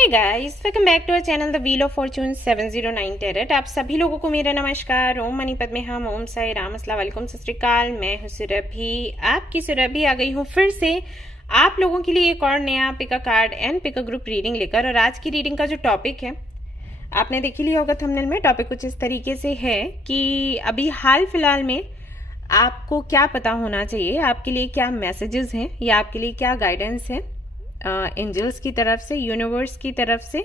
Hey guys, welcome back to our channel the wheel of fortune 709 tarot. आप सभी लोगों को मेरा नमस्कार। ओम मनी पद्मे हम, ओम साई राम, अस्सलाम वालेकुम, सत श्री अकाल। मैं हूं सुरभि, आपकी सुरभि आ गई हूं फिर से आप लोगों के लिए एक और नया pick a card and pick a group reading लेकर। और आज की रीडिंग का जो टॉपिक है आपने देख ही लिया होगा थंबनेल में। टॉपिक कुछ इस तरीके से है कि अभी हाल फिलहाल में आपको क्या पता होना चाहिए, आपके लिए क्या मैसेजेस हैं या आपके लिए क्या गाइडेंस है एंजल्स की तरफ से, यूनिवर्स की तरफ से,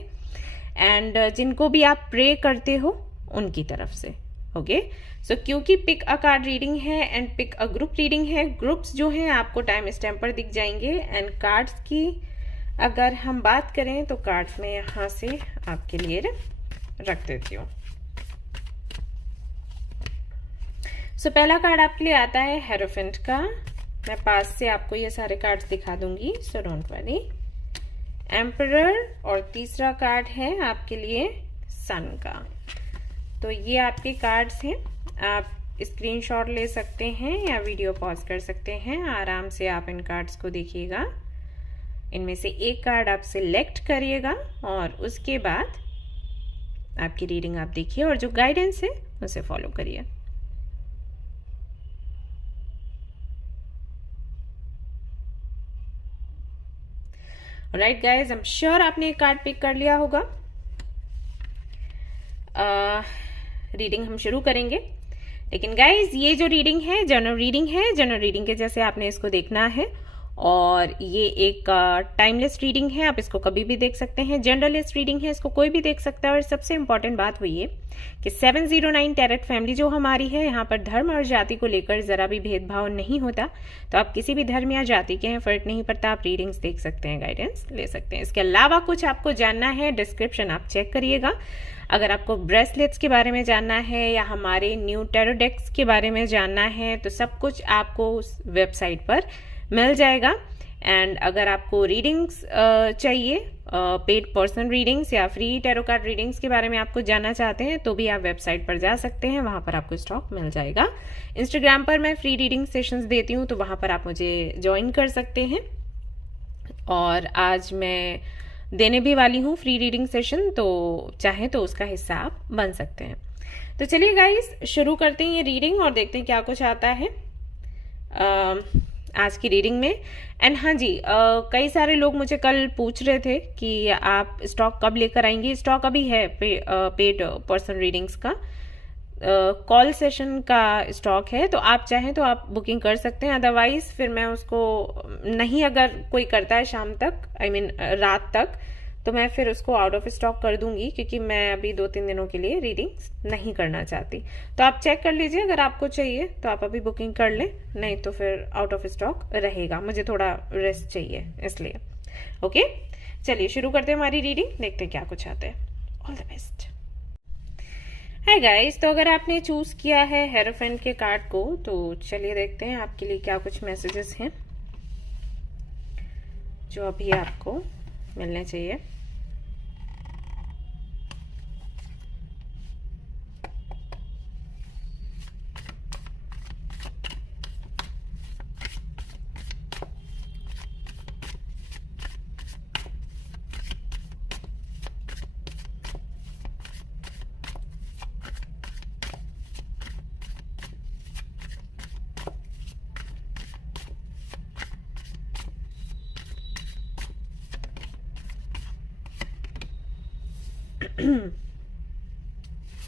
एंड जिनको भी आप प्रे करते हो उनकी तरफ से। ओके, सो क्योंकि पिक अ कार्ड रीडिंग है and pick a group reading है, ग्रुप्स जो हैं आपको टाइम स्टैम्प पर दिख जाएंगे। एंड कार्ड्स की अगर हम बात करें तो कार्ड्स में यहाँ से आपके लिए रख देती हूँ। सो पहला कार्ड आपके लिए आता है हेरोफेंट का। मैं पास से आपको ये सारे कार्ड्स दिखा दूंगी, सो डोंट वरी। एम्परर, और तीसरा कार्ड है आपके लिए सन का। तो ये आपके कार्ड्स हैं, आप स्क्रीनशॉट ले सकते हैं या वीडियो पॉज कर सकते हैं। आराम से आप इन कार्ड्स को देखिएगा, इनमें से एक कार्ड आप सिलेक्ट करिएगा और उसके बाद आपकी रीडिंग आप देखिए और जो गाइडेंस है उसे फॉलो करिए। Right guys, I am sure आपने एक कार्ड पिक कर लिया होगा। रीडिंग हम शुरू करेंगे, लेकिन गाइज ये जो रीडिंग है जनरल रीडिंग है। जनरल रीडिंग के जैसे आपने इसको देखना है और ये एक टाइमलेस रीडिंग है, आप इसको कभी भी देख सकते हैं। जनरलिस्ट रीडिंग है, इसको कोई भी देख सकता है। और सबसे इंपॉर्टेंट बात हुई है कि 709 टैरेट फैमिली जो हमारी है, यहाँ पर धर्म और जाति को लेकर जरा भी भेदभाव नहीं होता। तो आप किसी भी धर्म या जाति के हैं, फर्क नहीं पड़ता, आप रीडिंग्स देख सकते हैं, गाइडेंस ले सकते हैं। इसके अलावा कुछ आपको जानना है, डिस्क्रिप्शन आप चेक करिएगा। अगर आपको ब्रेसलेट्स के बारे में जानना है या हमारे न्यू टैरो डेक्स के बारे में जानना है तो सब कुछ आपको उस वेबसाइट पर मिल जाएगा। एंड अगर आपको रीडिंग्स चाहिए, पेड पर्सनल रीडिंग्स या फ्री टैरो कार्ड रीडिंग्स के बारे में आपको जानना चाहते हैं तो भी आप वेबसाइट पर जा सकते हैं, वहां पर आपको स्टॉक मिल जाएगा। इंस्टाग्राम पर मैं फ्री रीडिंग सेशंस देती हूँ, तो वहां पर आप मुझे ज्वाइन कर सकते हैं। और आज मैं देने भी वाली हूँ फ्री रीडिंग सेशन, तो चाहे तो उसका हिस्सा आप बन सकते हैं। तो चलिए गाइस, शुरू करते हैं ये रीडिंग और देखते हैं क्या कुछ आता है आज की रीडिंग में। एंड हाँ जी, कई सारे लोग मुझे कल पूछ रहे थे कि आप स्टॉक कब लेकर आएंगे। स्टॉक अभी है पेड पर्सनल रीडिंग्स का, कॉल सेशन का स्टॉक है, तो आप चाहें तो आप बुकिंग कर सकते हैं। अदरवाइज फिर मैं उसको नहीं, अगर कोई करता है शाम तक, आई मीन रात तक, तो मैं फिर उसको आउट ऑफ स्टॉक कर दूंगी, क्योंकि मैं अभी 2-3 दिनों के लिए रीडिंग्स नहीं करना चाहती। तो आप चेक कर लीजिए, अगर आपको चाहिए तो आप अभी बुकिंग कर लें, नहीं तो फिर आउट ऑफ स्टॉक रहेगा। मुझे थोड़ा रेस्ट चाहिए इसलिए। ओके, चलिए शुरू करते हैं हमारी रीडिंग, देखते हैं क्या कुछ आता है। All the best. Hi guys, तो अगर आपने चूज किया है हेरोफेंट के कार्ड को तो चलिए देखते हैं आपके लिए क्या कुछ मैसेजेस हैं जो अभी आपको मिलने चाहिए।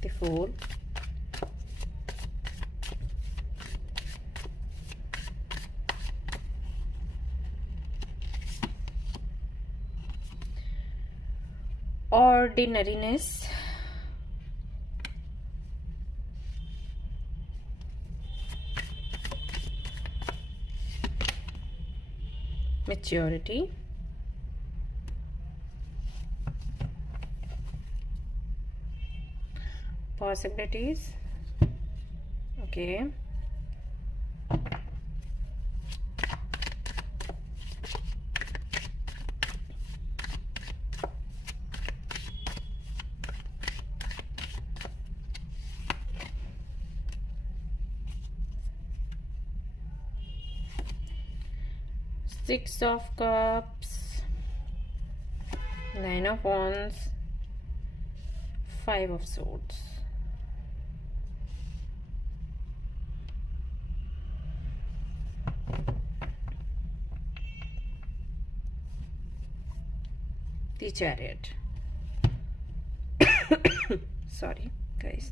The Fool, Ordinariness, Maturity, Possibilities, okay, Six of Cups, 9 of Wands, 5 of Swords. The Chariot. Sorry, guys.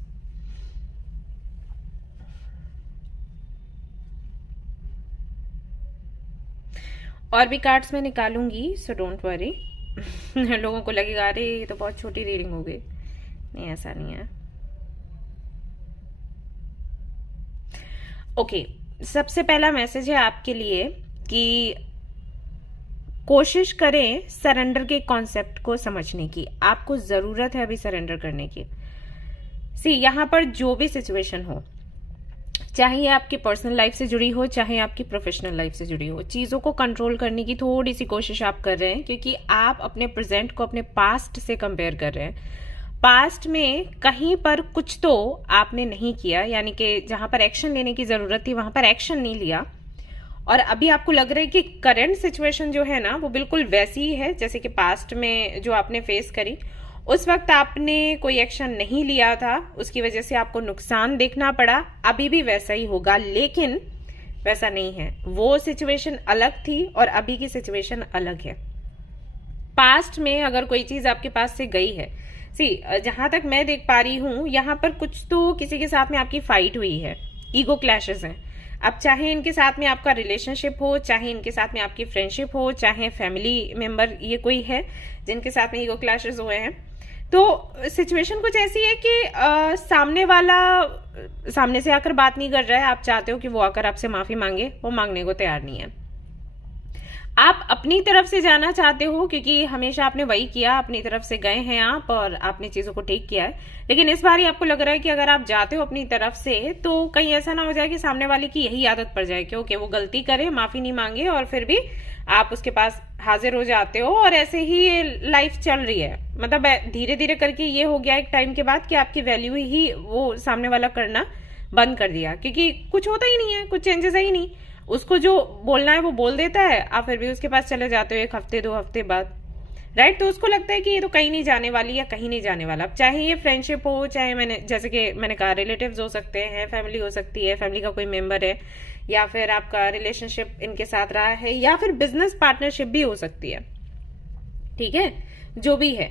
और भी कार्ड्स मैं निकालूंगी, सो डोंट वरी। लोगों को लगेगा अरे ये तो बहुत छोटी रीडिंग हो गई, नहीं ऐसा नहीं है। ओके, सबसे पहला मैसेज है आपके लिए कि कोशिश करें सरेंडर के कॉन्सेप्ट को समझने की। आपको जरूरत है अभी सरेंडर करने की। सी, यहां पर जो भी सिचुएशन हो, चाहे ये आपकी पर्सनल लाइफ से जुड़ी हो, चाहे आपकी प्रोफेशनल लाइफ से जुड़ी हो, चीजों को कंट्रोल करने की थोड़ी सी कोशिश आप कर रहे हैं, क्योंकि आप अपने प्रेजेंट को अपने पास्ट से कंपेयर कर रहे हैं। पास्ट में कहीं पर कुछ तो आपने नहीं किया, यानी कि जहां पर एक्शन लेने की जरूरत थी वहां पर एक्शन नहीं लिया, और अभी आपको लग रहा है कि करंट सिचुएशन जो है ना वो बिल्कुल वैसी ही है जैसे कि पास्ट में जो आपने फेस करी। उस वक्त आपने कोई एक्शन नहीं लिया था, उसकी वजह से आपको नुकसान देखना पड़ा। अभी भी वैसा ही होगा, लेकिन वैसा नहीं है। वो सिचुएशन अलग थी और अभी की सिचुएशन अलग है। पास्ट में अगर कोई चीज आपके पास से गई है, सी, जहां तक मैं देख पा रही हूं यहां पर कुछ तो किसी के साथ में आपकी फाइट हुई है, ईगो क्लैशेस हैं। अब चाहे इनके साथ में आपका रिलेशनशिप हो, चाहे इनके साथ में आपकी फ्रेंडशिप हो, चाहे फैमिली मेंबर ये कोई है जिनके साथ में ईगो क्लैशेस हुए हैं, तो सिचुएशन कुछ ऐसी है कि सामने वाला सामने से आकर बात नहीं कर रहा है। आप चाहते हो कि वो आकर आपसे माफी मांगे, वो मांगने को तैयार नहीं है। आप अपनी तरफ से जाना चाहते हो, क्योंकि हमेशा आपने वही किया, अपनी तरफ से गए हैं आप और आपने चीजों को ठीक किया है। लेकिन इस बार आपको लग रहा है कि अगर आप जाते हो अपनी तरफ से तो कहीं ऐसा ना हो जाए कि सामने वाले की यही आदत पड़ जाए कि ओके वो गलती करे, माफी नहीं मांगे, और फिर भी आप उसके पास हाजिर हो जाते हो और ऐसे ही लाइफ चल रही है। मतलब धीरे धीरे करके ये हो गया एक टाइम के बाद कि आपकी वैल्यू ही वो सामने वाला करना बंद कर दिया, क्योंकि कुछ होता ही नहीं है, कुछ चेंजेस है ही नहीं। उसको जो बोलना है वो बोल देता है, आप फिर भी उसके पास चले जाते हो 1 हफ्ते 2 हफ्ते बाद, राइट। तो उसको लगता है कि ये तो कहीं नहीं जाने वाली या कहीं नहीं जाने वाला। अब चाहे ये फ्रेंडशिप हो, चाहे मैंने जैसे कि मैंने कहा रिलेटिव्स हो सकते हैं, फैमिली हो सकती है, फैमिली का कोई मेंबर है, या फिर आपका रिलेशनशिप इनके साथ रहा है, या फिर बिजनेस पार्टनरशिप भी हो सकती है, ठीक है, जो भी है।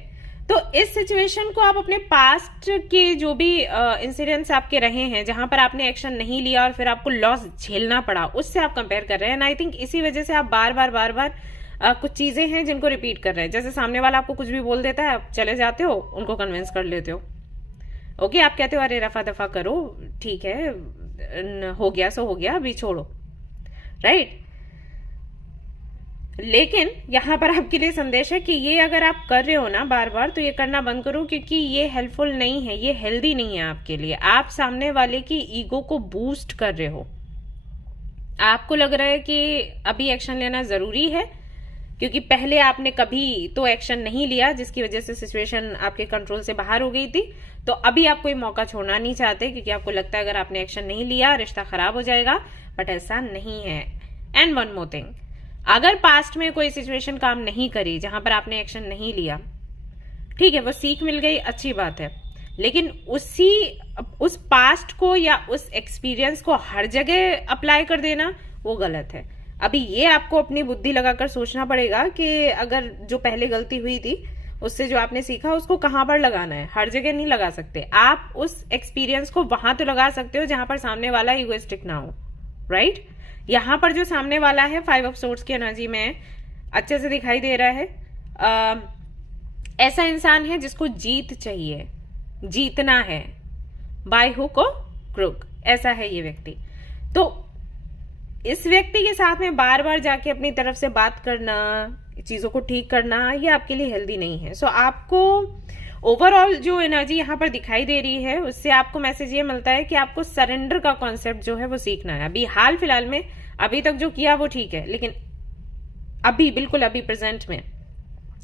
तो इस सिचुएशन को आप अपने पास्ट के जो भी इंसिडेंट्स आपके रहे हैं जहां पर आपने एक्शन नहीं लिया और फिर आपको लॉस झेलना पड़ा, उससे आप कंपेयर कर रहे हैं। एंड आई थिंक इसी वजह से आप बार बार कुछ चीजें हैं जिनको रिपीट कर रहे हैं। जैसे सामने वाला आपको कुछ भी बोल देता है, आप चले जाते हो, उनको कन्विंस कर लेते हो। ओके, आप कहते हो अरे रफा दफा करो, ठीक है, हो गया सो हो गया, अभी छोड़ो, राइट। लेकिन यहां पर आपके लिए संदेश है कि ये अगर आप कर रहे हो ना बार बार, तो ये करना बंद करो, क्योंकि ये हेल्पफुल नहीं है, ये हेल्दी नहीं है आपके लिए। आप सामने वाले की ईगो को बूस्ट कर रहे हो। आपको लग रहा है कि अभी एक्शन लेना जरूरी है, क्योंकि पहले आपने कभी तो एक्शन नहीं लिया जिसकी वजह से सिचुएशन आपके कंट्रोल से बाहर हो गई थी। तो अभी आप कोई मौका छोड़ना नहीं चाहते, क्योंकि आपको लगता है अगर आपने एक्शन नहीं लिया रिश्ता खराब हो जाएगा, बट ऐसा नहीं है। एंड वन मोर थिंग, अगर पास्ट में कोई सिचुएशन काम नहीं करी जहां पर आपने एक्शन नहीं लिया, ठीक है, वो सीख मिल गई, अच्छी बात है, लेकिन उस पास्ट को या उस एक्सपीरियंस को हर जगह अप्लाई कर देना वो गलत है। अभी ये आपको अपनी बुद्धि लगाकर सोचना पड़ेगा कि अगर जो पहले गलती हुई थी उससे जो आपने सीखा उसको कहां पर लगाना है। हर जगह नहीं लगा सकते। आप उस एक्सपीरियंस को वहां तो लगा सकते हो जहां पर सामने वाला इगोइस्टिक ना हो, राइट। यहां पर जो सामने वाला है 5 ऑफ सोर्ड्स की एनर्जी में अच्छे से दिखाई दे रहा है, ऐसा इंसान है जिसको जीत चाहिए, जीतना है, बाय हुक और क्रुक, ऐसा है ये व्यक्ति। तो इस व्यक्ति के साथ में बार बार जाके अपनी तरफ से बात करना, चीजों को ठीक करना, ये आपके लिए हेल्दी नहीं है। सो आपको ओवरऑल जो एनर्जी यहाँ पर दिखाई दे रही है उससे आपको मैसेज ये मिलता है कि आपको सरेंडर का कॉन्सेप्ट जो है वो सीखना है। अभी हाल फिलहाल में अभी तक जो किया वो ठीक है, लेकिन अभी बिल्कुल अभी प्रेजेंट में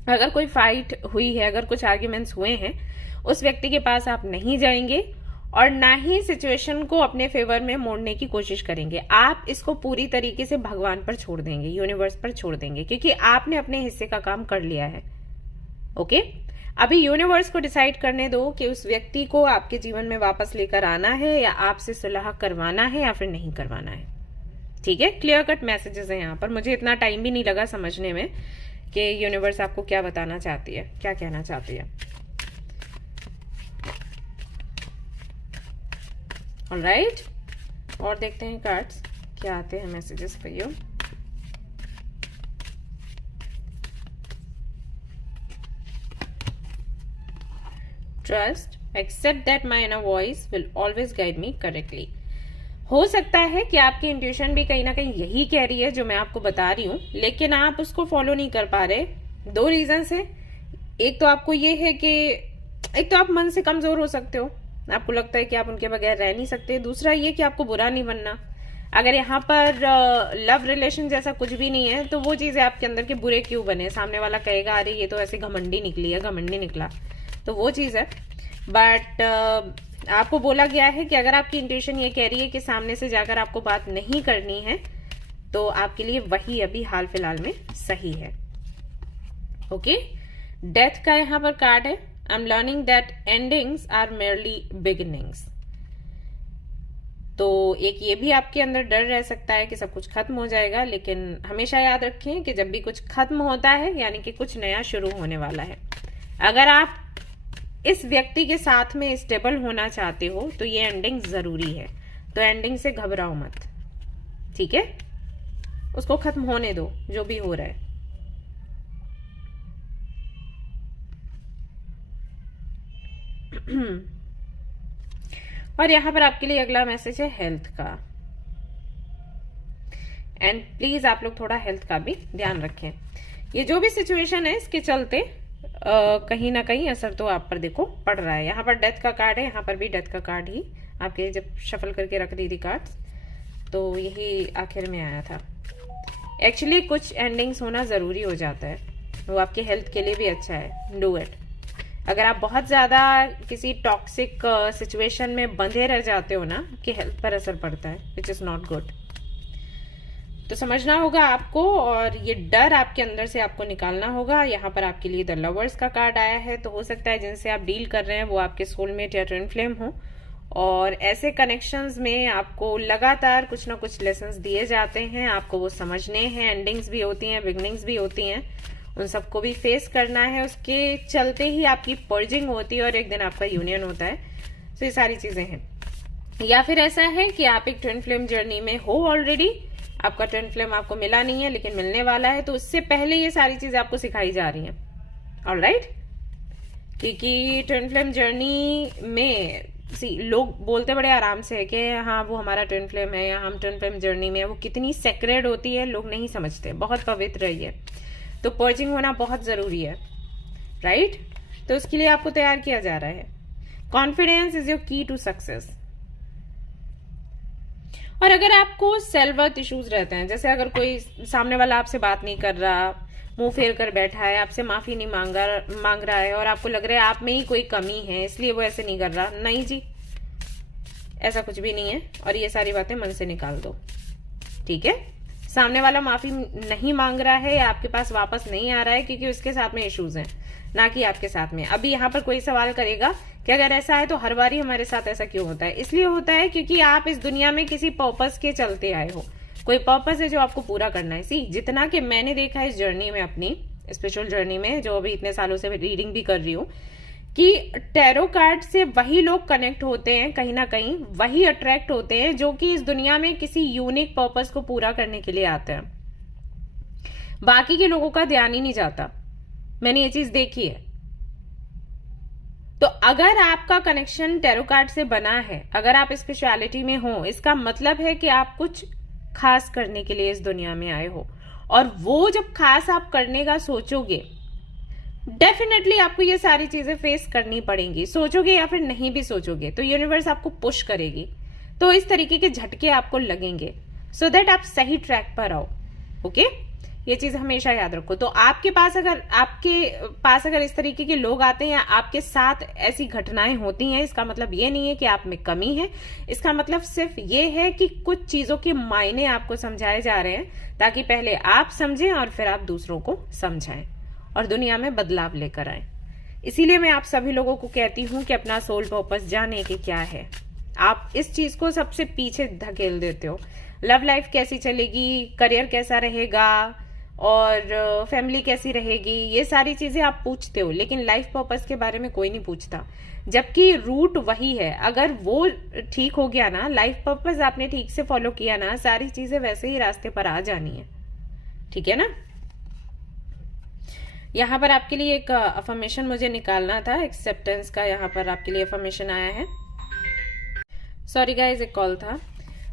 अगर कोई फाइट हुई है, अगर कुछ आर्ग्यूमेंट्स हुए हैं, उस व्यक्ति के पास आप नहीं जाएंगे और ना ही सिचुएशन को अपने फेवर में मोड़ने की कोशिश करेंगे। आप इसको पूरी तरीके से भगवान पर छोड़ देंगे, यूनिवर्स पर छोड़ देंगे, क्योंकि आपने अपने हिस्से का काम कर लिया है। ओके, अभी यूनिवर्स को डिसाइड करने दो कि उस व्यक्ति को आपके जीवन में वापस लेकर आना है या आपसे सुलह करवाना है या फिर नहीं करवाना है। ठीक है, क्लियर कट मैसेजेस हैं यहाँ पर। मुझे इतना टाइम भी नहीं लगा समझने में कि यूनिवर्स आपको क्या बताना चाहती है, क्या कहना चाहती है। ऑलराइट, और देखते हैं कार्ड्स क्या आते हैं messages for you. Trust, accept that my inner voice will always guide me correctly. हो सकता है कि आपकी इंट्यूशन भी कहीं ना कहीं यही कह रही है जो मैं आपको बता रही हूं, लेकिन आप उसको फॉलो नहीं कर पा रहे। 2 रीजन है। एक तो आपको ये है कि एक तो आप मन से कमजोर हो सकते हो, आपको लगता है कि आप उनके बगैर रह नहीं सकते। दूसरा ये कि आपको बुरा नहीं बनना। अगर यहाँ पर लव रिलेशन जैसा कुछ भी नहीं है तो वो चीजें आपके अंदर के बुरे क्यों बने। सामने वाला कहेगा अरे ये तो ऐसे घमंडी निकली है, घमंडी निकला, तो वो चीज है। बट आपको बोला गया है कि अगर आपकी इंट्यूशन ये कह रही है कि सामने से जाकर आपको बात नहीं करनी है तो आपके लिए वही अभी हाल फिलहाल में सही है। ओके, डेथ का यहां पर कार्ड है। I am learning that endings are merely beginnings. तो एक ये भी आपके अंदर डर रह सकता है कि सब कुछ खत्म हो जाएगा, लेकिन हमेशा याद रखें कि जब भी कुछ खत्म होता है यानी कि कुछ नया शुरू होने वाला है। अगर आप इस व्यक्ति के साथ में स्टेबल होना चाहते हो तो ये एंडिंग जरूरी है, तो एंडिंग से घबराओ मत। ठीक है, उसको खत्म होने दो जो भी हो रहा है। और यहां पर आपके लिए अगला मैसेज है हेल्थ का। एंड प्लीज आप लोग थोड़ा हेल्थ का भी ध्यान रखें। ये जो भी सिचुएशन है इसके चलते कहीं ना कहीं असर तो आप पर देखो पड़ रहा है। यहाँ पर डेथ का कार्ड है, यहाँ पर भी डेथ का कार्ड ही आपके जब शफल करके रख दी थी कार्ड्स तो यही आखिर में आया था। एक्चुअली कुछ एंडिंग्स होना जरूरी हो जाता है, वो आपके हेल्थ के लिए भी अच्छा है। Do it. अगर आप बहुत ज्यादा किसी टॉक्सिक सिचुएशन में बंधे रह जाते हो ना, कि हेल्थ पर असर पड़ता है, विच इज नॉट गुड। तो समझना होगा आपको, और ये डर आपके अंदर से आपको निकालना होगा। यहाँ पर आपके लिए द लवर्स का कार्ड आया है, तो हो सकता है जिनसे आप डील कर रहे हैं वो आपके सोलमेट या ट्विन फ्लेम हो, और ऐसे कनेक्शंस में आपको लगातार कुछ ना कुछ लेसन्स दिए जाते हैं, आपको वो समझने हैं। एंडिंग्स भी होती हैं, बिगनिंग्स भी होती हैं, उन सबको भी फेस करना है। उसके चलते ही आपकी पर्जिंग होती है और एक दिन आपका यूनियन होता है। तो ये सारी चीजें हैं। या फिर ऐसा है कि आप एक ट्विन फ्लेम जर्नी में हो ऑलरेडी, आपका ट्विन फ्लेम आपको मिला नहीं है लेकिन मिलने वाला है, तो उससे पहले ये सारी चीजें आपको सिखाई जा रही हैं। ऑलराइट, क्योंकि ट्विन फ्लेम जर्नी में लोग बोलते बड़े आराम से है कि हाँ वो हमारा ट्विन फ्लेम है या हम ट्विन फ्लेम जर्नी में है, वो कितनी सेक्रेड होती है लोग नहीं समझते, बहुत पवित्र है ये। तो पर्जिंग होना बहुत जरूरी है, राइट? तो उसके लिए आपको तैयार किया जा रहा है। कॉन्फिडेंस इज योर की टू सक्सेस। और अगर आपको सेल्फ वर्थ इश्यूज रहते हैं, जैसे अगर कोई सामने वाला आपसे बात नहीं कर रहा, मुंह फेर कर बैठा है, आपसे माफी नहीं मांग रहा है, और आपको लग रहा है आप में ही कोई कमी है इसलिए वो ऐसे नहीं कर रहा, नहीं जी, ऐसा कुछ भी नहीं है। और ये सारी बातें मन से निकाल दो, ठीक है? सामने वाला माफी नहीं मांग रहा है या आपके पास वापस नहीं आ रहा है क्योंकि उसके साथ में इश्यूज हैं, ना कि आपके साथ में। अभी यहाँ पर कोई सवाल करेगा कि अगर ऐसा है तो हर बार ही हमारे साथ ऐसा क्यों होता है? इसलिए होता है क्योंकि आप इस दुनिया में किसी पर्पस के चलते आए हो, कोई पर्पस है जो आपको पूरा करना है। सी, जितना कि मैंने देखा है इस जर्नी में, अपनी स्पिरिचुअल जर्नी में, जो अभी इतने सालों से रीडिंग भी कर रही हूँ, कि टैरो कार्ड से वही लोग कनेक्ट होते हैं, कहीं ना कहीं वही अट्रैक्ट होते हैं जो कि इस दुनिया में किसी यूनिक पर्पस को पूरा करने के लिए आते हैं। बाकी के लोगों का ध्यान ही नहीं जाता, मैंने ये चीज देखी है। तो अगर आपका कनेक्शन टैरो कार्ड से बना है, अगर आप स्पिरिचुअलिटी में हो, इसका मतलब है कि आप कुछ खास करने के लिए इस दुनिया में आए हो, और वो जब खास आप करने का सोचोगे, डेफिनेटली आपको ये सारी चीजें फेस करनी पड़ेंगी। सोचोगे या फिर नहीं भी सोचोगे तो यूनिवर्स आपको पुश करेगी, तो इस तरीके के झटके आपको लगेंगे, सो दैट आप सही ट्रैक पर आओ। ओके, ये चीज हमेशा याद रखो। तो आपके पास अगर इस तरीके के लोग आते हैं या आपके साथ ऐसी घटनाएं होती हैं, इसका मतलब ये नहीं है कि आप में कमी है, इसका मतलब सिर्फ ये है कि कुछ चीजों के मायने आपको समझाए जा रहे हैं, ताकि पहले आप समझें और फिर आप दूसरों को समझाएं। और दुनिया में बदलाव लेकर आए। इसीलिए मैं आप सभी लोगों को कहती हूँ कि अपना सोल पर्पस जाने कि क्या है। आप इस चीज को सबसे पीछे धकेल देते हो। लव लाइफ कैसी चलेगी, करियर कैसा रहेगा और फैमिली कैसी रहेगी, ये सारी चीजें आप पूछते हो, लेकिन लाइफ पर्पस के बारे में कोई नहीं पूछता, जबकि रूट वही है। अगर वो ठीक हो गया ना, लाइफ पर्पस आपने ठीक से फॉलो किया ना, सारी चीजें वैसे ही रास्ते पर आ जानी है। ठीक है ना। यहाँ पर आपके लिए एक अफर्मेशन मुझे निकालना था, एक्सेप्टेंस का। यहाँ पर आपके लिए अफर्मेशन आया है। सॉरी गाइज, एक कॉल था।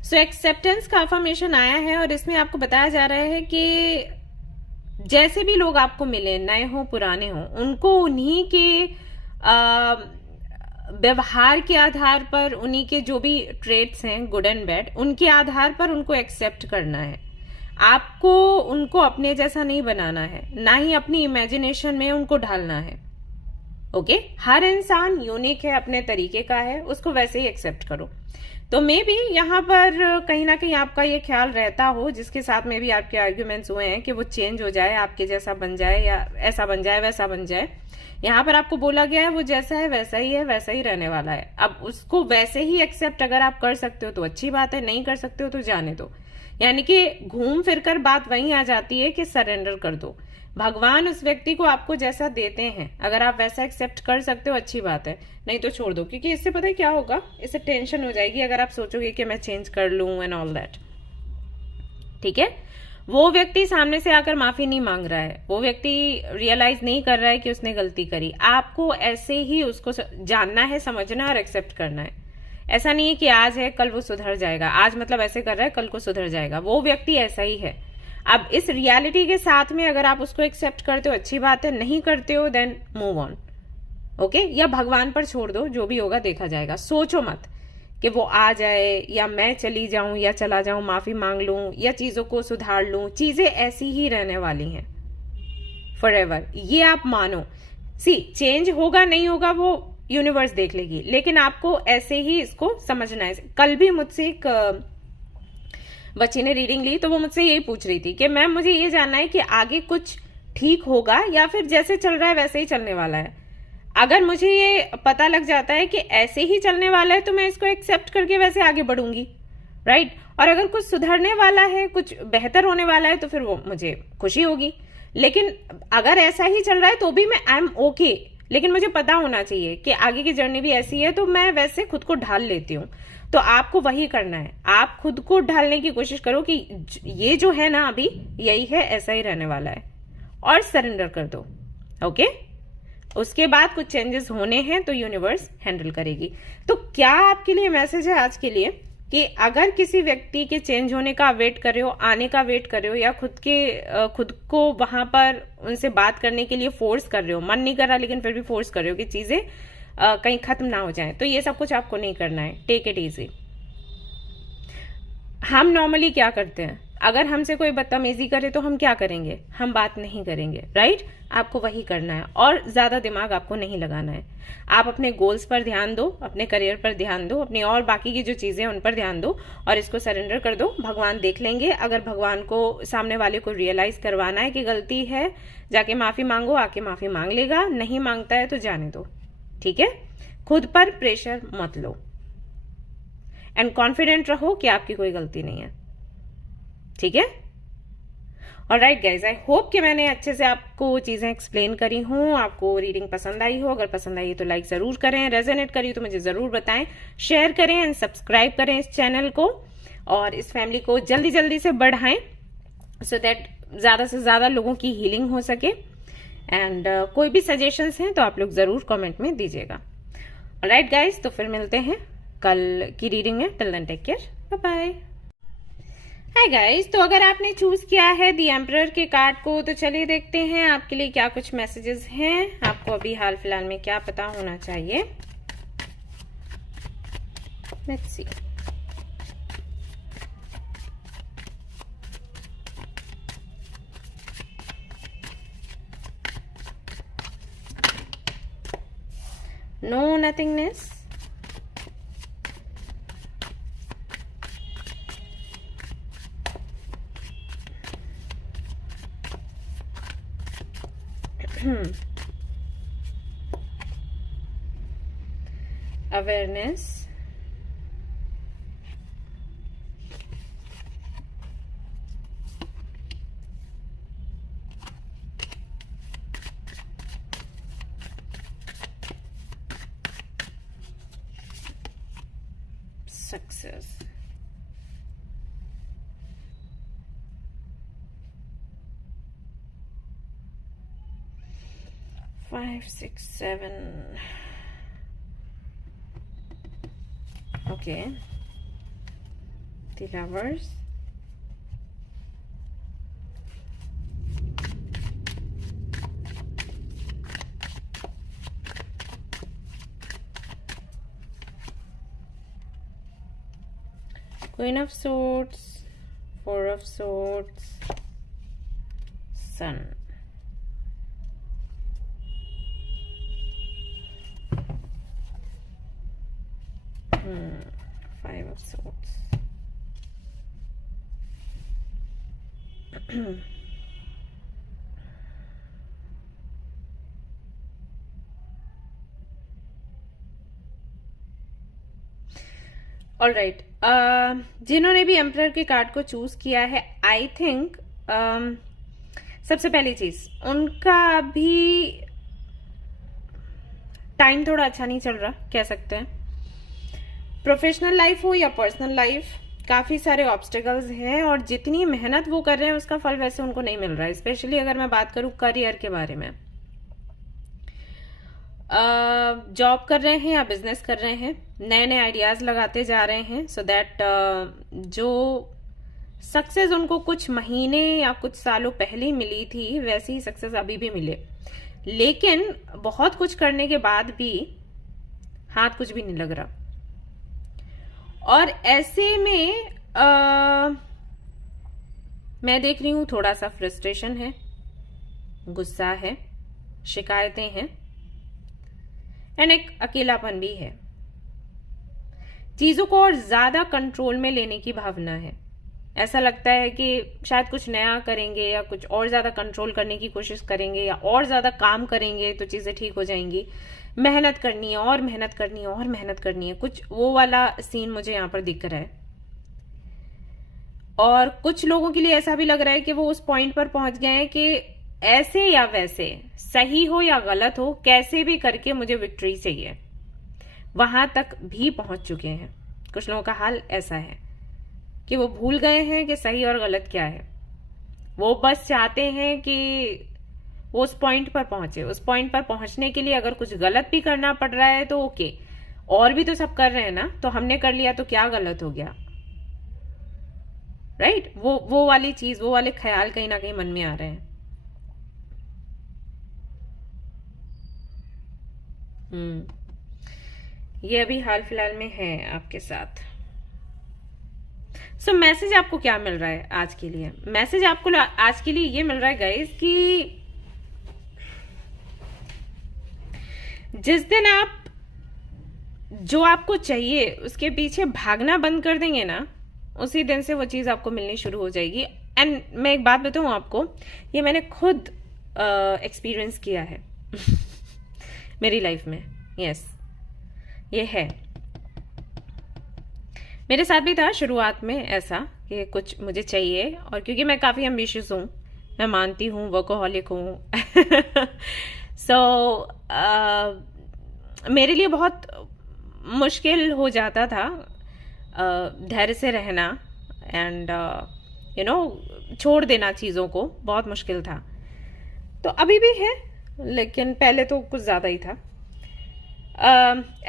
सो एक्सेप्टेंस का अफर्मेशन आया है और इसमें आपको बताया जा रहा है कि जैसे भी लोग आपको मिले, नए हो पुराने हो, उनको उन्हीं के व्यवहार के आधार पर, उन्हीं के जो भी ट्रेट्स हैं गुड एंड बैड, उनके आधार पर उनको एक्सेप्ट करना है। आपको उनको अपने जैसा नहीं बनाना है, ना ही अपनी इमेजिनेशन में उनको ढालना है। ओके, हर इंसान यूनिक है, अपने तरीके का है, उसको वैसे ही एक्सेप्ट करो। तो मे बी यहाँ पर कहीं ना कहीं आपका ये ख्याल रहता हो, जिसके साथ में भी आपके आर्ग्यूमेंट्स हुए हैं, कि वो चेंज हो जाए, आपके जैसा बन जाए, या ऐसा बन जाए, वैसा बन जाए। यहाँ पर आपको बोला गया है वो जैसा है वैसा ही है, वैसा ही रहने वाला है। अब उसको वैसे ही एक्सेप्ट अगर आप कर सकते हो तो अच्छी बात है, नहीं कर सकते हो तो जाने दो। यानी कि घूम फिर कर बात वहीं आ जाती है कि सरेंडर कर दो। भगवान उस व्यक्ति को आपको जैसा देते हैं, अगर आप वैसा एक्सेप्ट कर सकते हो अच्छी बात है, नहीं तो छोड़ दो। क्योंकि इससे पता है क्या होगा, इससे टेंशन हो जाएगी अगर आप सोचोगे कि मैं चेंज कर लूं एंड ऑल दैट। ठीक है, वो व्यक्ति सामने से आकर माफी नहीं मांग रहा है, वो व्यक्ति रियलाइज नहीं कर रहा है कि उसने गलती करी। आपको ऐसे ही उसको जानना है, समझना और एक्सेप्ट करना है। ऐसा नहीं है कि आज है कल वो सुधर जाएगा, आज मतलब ऐसे कर रहा है कल को सुधर जाएगा, वो व्यक्ति ऐसा ही है। अब इस रियलिटी के साथ में अगर आप उसको एक्सेप्ट करते हो अच्छी बात है, नहीं करते हो देन मूव ऑन। ओके, या भगवान पर छोड़ दो, जो भी होगा देखा जाएगा। सोचो मत कि वो आ जाए या मैं चली जाऊं या चला जाऊं, माफी मांग लूं या चीजों को सुधार लूं। चीजें ऐसी ही रहने वाली हैं फॉरएवर, ये आप मानो। चेंज होगा नहीं होगा वो यूनिवर्स देख लेगी, लेकिन आपको ऐसे ही इसको समझना है। कल भी मुझसे एक बच्ची ने रीडिंग ली, तो वो मुझसे यही पूछ रही थी कि मैम मुझे ये जानना है कि आगे कुछ ठीक होगा या फिर जैसे चल रहा है वैसे ही चलने वाला है। अगर मुझे ये पता लग जाता है कि ऐसे ही चलने वाला है तो मैं इसको एक्सेप्ट करके वैसे आगे बढ़ूंगी, राइट। और अगर कुछ सुधरने वाला है, कुछ बेहतर होने वाला है, तो फिर वो मुझे खुशी होगी। लेकिन अगर ऐसा ही चल रहा है तो भी मैं आई एम ओके, लेकिन मुझे पता होना चाहिए कि आगे की जर्नी भी ऐसी है, तो मैं वैसे खुद को ढाल लेती हूँ। तो आपको वही करना है, आप खुद को ढालने की कोशिश करो कि ये जो है ना अभी यही है, ऐसा ही रहने वाला है, और सरेंडर कर दो। ओके, उसके बाद कुछ चेंजेस होने हैं तो यूनिवर्स हैंडल करेगी। तो क्या आपके लिए मैसेज है आज के लिए कि अगर किसी व्यक्ति के चेंज होने का वेट कर रहे हो, आने का वेट कर रहे हो, या खुद को वहां पर उनसे बात करने के लिए फोर्स कर रहे हो, मन नहीं कर रहा लेकिन फिर भी फोर्स कर रहे हो कि चीजें कहीं खत्म ना हो जाए, तो ये सब कुछ आपको नहीं करना है। Take it easy. हम नॉर्मली क्या करते हैं, अगर हमसे कोई बदतमीजी करे तो हम क्या करेंगे, हम बात नहीं करेंगे, राइट। आपको वही करना है और ज्यादा दिमाग आपको नहीं लगाना है। आप अपने गोल्स पर ध्यान दो, अपने करियर पर ध्यान दो, अपनी और बाकी की जो चीजें हैं उन पर ध्यान दो और इसको सरेंडर कर दो। भगवान देख लेंगे। अगर भगवान को सामने वाले को रियलाइज करवाना है कि गलती है, जाके माफी मांगो, आके माफी मांग लेगा। नहीं मांगता है तो जाने दो, ठीक है। खुद पर प्रेशर मत लो एंड कॉन्फिडेंट रहो कि आपकी कोई गलती नहीं है, ठीक है। ऑलराइट गाइज, आई होप कि मैंने अच्छे से आपको चीजें एक्सप्लेन करी हूं, आपको रीडिंग पसंद आई हो। अगर पसंद आई है तो लाइक जरूर करें, रेजोनेट करी तो मुझे जरूर बताएं, शेयर करें एंड सब्सक्राइब करें इस चैनल को और इस फैमिली को जल्दी जल्दी से बढ़ाएं सो दैट ज्यादा से ज्यादा लोगों की हीलिंग हो सके। एंड कोई भी सजेशंस हैं तो आप लोग जरूर कमेंट में दीजिएगा। ऑलराइट गाइज, तो फिर मिलते हैं कल की रीडिंग में। Till then take care, bye bye. Hi guys, तो अगर आपने चूज किया है द एम्परर के कार्ड को तो चलिए देखते हैं आपके लिए क्या कुछ मैसेजेस हैं, आपको अभी हाल फिलहाल में क्या पता होना चाहिए। Let's see. No nothingness, awareness, success. Five, six, seven. Okay. The Lovers. Queen of Swords, Four of Swords, Sun. Five of Swords. All right, जिन्होंने भी एम्परर के कार्ड को चूज किया है, आई थिंक सबसे पहली चीज, उनका भी टाइम थोड़ा अच्छा नहीं चल रहा, कह सकते हैं। प्रोफेशनल लाइफ हो या पर्सनल लाइफ, काफी सारे ऑब्स्टिकल्स हैं और जितनी मेहनत वो कर रहे हैं उसका फल वैसे उनको नहीं मिल रहा है। स्पेशली अगर मैं बात करूं करियर के बारे में, जॉब कर रहे हैं या बिजनेस कर रहे हैं, नए नए आइडियाज लगाते जा रहे हैं सो दैट जो सक्सेस उनको कुछ महीने या कुछ सालों पहले मिली थी वैसी ही सक्सेस अभी भी मिले। लेकिन बहुत कुछ करने के बाद भी हाथ कुछ भी नहीं लग रहा, और ऐसे में मैं देख रही हूं थोड़ा सा फ्रस्ट्रेशन है, गुस्सा है, शिकायतें हैं एंड एक अकेलापन भी है। चीजों को और ज्यादा कंट्रोल में लेने की भावना है। ऐसा लगता है कि शायद कुछ नया करेंगे या कुछ और ज्यादा कंट्रोल करने की कोशिश करेंगे या और ज्यादा काम करेंगे तो चीजें ठीक हो जाएंगी। मेहनत करनी है और मेहनत करनी है और मेहनत करनी है, कुछ वो वाला सीन मुझे यहाँ पर दिख रहा है। और कुछ लोगों के लिए ऐसा भी लग रहा है कि वो उस पॉइंट पर पहुंच गए हैं कि ऐसे या वैसे, सही हो या गलत हो, कैसे भी करके मुझे विक्ट्री चाहिए। वहां तक भी पहुंच चुके हैं। कुछ लोगों का हाल ऐसा है कि वो भूल गए हैं कि सही और गलत क्या है। वो बस चाहते हैं कि वो उस पॉइंट पर पहुंचे। उस पॉइंट पर पहुंचने के लिए अगर कुछ गलत भी करना पड़ रहा है तो ओके, और भी तो सब कर रहे हैं ना, तो हमने कर लिया तो क्या गलत हो गया, राइट? वो वाली चीज, वो वाले ख्याल कहीं ना कहीं मन में आ रहे हैं। ये अभी हाल फिलहाल में है आपके साथ। सो मैसेज आपको क्या मिल रहा है आज के लिए? मैसेज आपको आज के लिए ये मिल रहा है गाइस कि जिस दिन आप जो आपको चाहिए उसके पीछे भागना बंद कर देंगे ना, उसी दिन से वो चीज आपको मिलनी शुरू हो जाएगी। एंड मैं एक बात बताऊं आपको, ये मैंने खुद एक्सपीरियंस किया है मेरी लाइफ में। यस, ये है, मेरे साथ भी था शुरुआत में ऐसा कि कुछ मुझे चाहिए, और क्योंकि मैं काफी एम्बिशियस हूँ, मैं मानती हूँ, वर्कोहॉलिक हूँ सो मेरे लिए बहुत मुश्किल हो जाता था धैर्य से रहना एंड छोड़ देना चीज़ों को, बहुत मुश्किल था। तो अभी भी है, लेकिन पहले तो कुछ ज़्यादा ही था।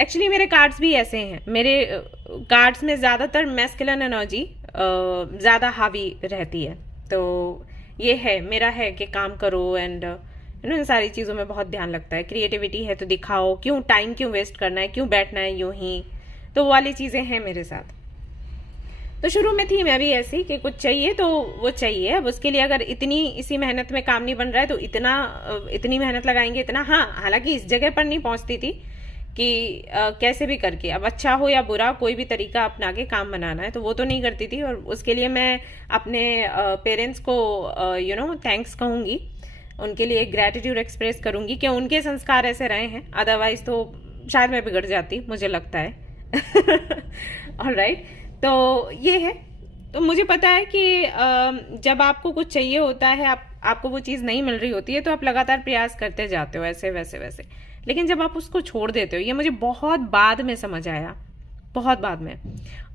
एक्चुअली मेरे कार्ड्स भी ऐसे हैं। मेरे कार्ड्स में ज़्यादातर मैस्कुलिन एनर्जी ज़्यादा हावी रहती है। तो ये है, मेरा है कि काम करो एंड इन सारी चीज़ों में बहुत ध्यान लगता है। क्रिएटिविटी है तो दिखाओ, क्यों टाइम क्यों वेस्ट करना है, क्यों बैठना है यूं ही, तो वो वाली चीज़ें हैं मेरे साथ। तो शुरू में थी मैं भी ऐसी कि कुछ चाहिए तो वो चाहिए। अब उसके लिए अगर इसी मेहनत में काम नहीं बन रहा है तो इतनी मेहनत लगाएंगे, इतना। हाँ, हालांकि इस जगह पर नहीं पहुंचती थी कि कैसे भी करके, अब अच्छा हो या बुरा, कोई भी तरीका अपना के काम बनाना है, तो वो तो नहीं करती थी। और उसके लिए मैं अपने पेरेंट्स को थैंक्स कहूँगी, उनके लिए ग्रैटिट्यूड एक्सप्रेस करूँगी कि उनके संस्कार ऐसे रहे हैं। अदरवाइज तो शायद मैं बिगड़ जाती, मुझे लगता है। ऑलराइट, तो ये है। तो मुझे पता है कि जब आपको कुछ चाहिए होता है, आपको वो चीज़ नहीं मिल रही होती है, तो आप लगातार प्रयास करते जाते हो ऐसे वैसे वैसे, लेकिन जब आप उसको छोड़ देते हो, ये मुझे बहुत बाद में समझ आया, बहुत बाद में।